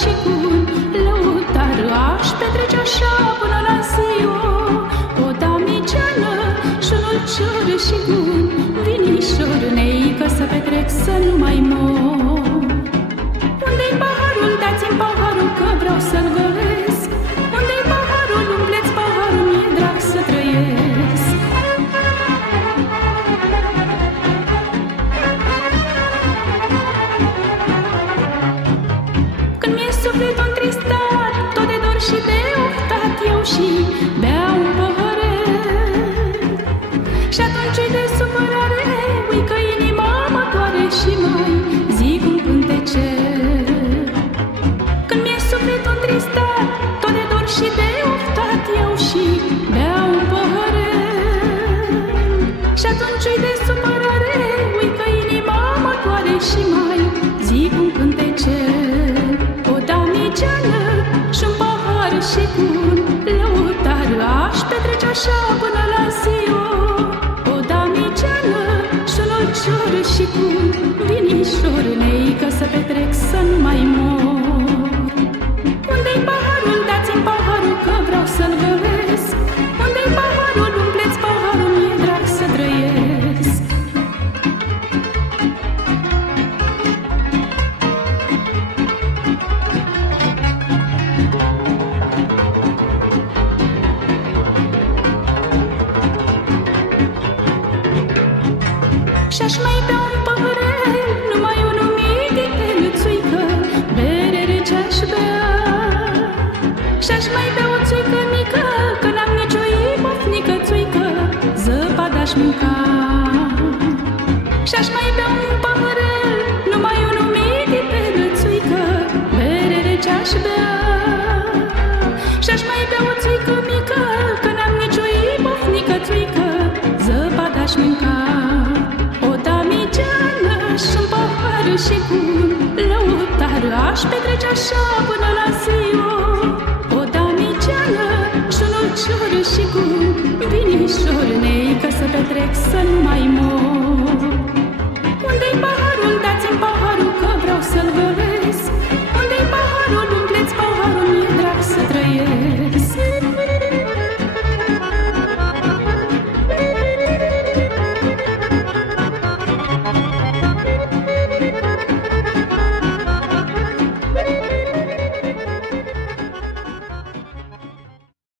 și bun, lăutar aș petrece așa până la ziua. O damiceană și un ulcior și bun, vinișor, neică să petrec să nu mai mor. Unde-i paharul? Dați-mi paharul că vreau să-l golesc. Unde-i paharul? Umpleți paharul, mi-e drag să trăiesc. Când mi-e sufletul întristat, tot de dor și de oftat, eu și beau un păhărel. Și atunci de supărare, ui că inima mă doare și mai zic un cântecel. Când mi-e sufletul întristat, tot de dor și de oftat, eu și beau un păhărel. Și atunci de supărare, ui că inima mă doare și mai zic un cântecel. O damiceană și-un pahar și bun, lăutar aș petrece așa până la ziua. O damiceană și-un ulcior și bun, vinișor, neică să petrec să nu mai mor. Unde-i paharul? Dați-mi paharul că vreau să-l golesc. Unde-i paharul? Umpleți paharul, mi-e drag să trăiesc. Și-aș mai bea un păhărel, numai un umidit de lățuică, bere rece aș bea. Și-aș mai bea o țuică mică, că n-am nicio ibofnică țuică, zăpadă aș mânca. Și-aș mai bea un păhărel, numai un umidit de lățuică, bere rece aș bea. Și-aș mai bea o țuică mică, că n-am nicio ibofnică țuică, zăpadă aș mânca. Și-un pahar și bun, lăutar aș petrece așa până la ziua. O damiceană și-un ulcior și bun, vinișor, neică să petrec să nu mai mor.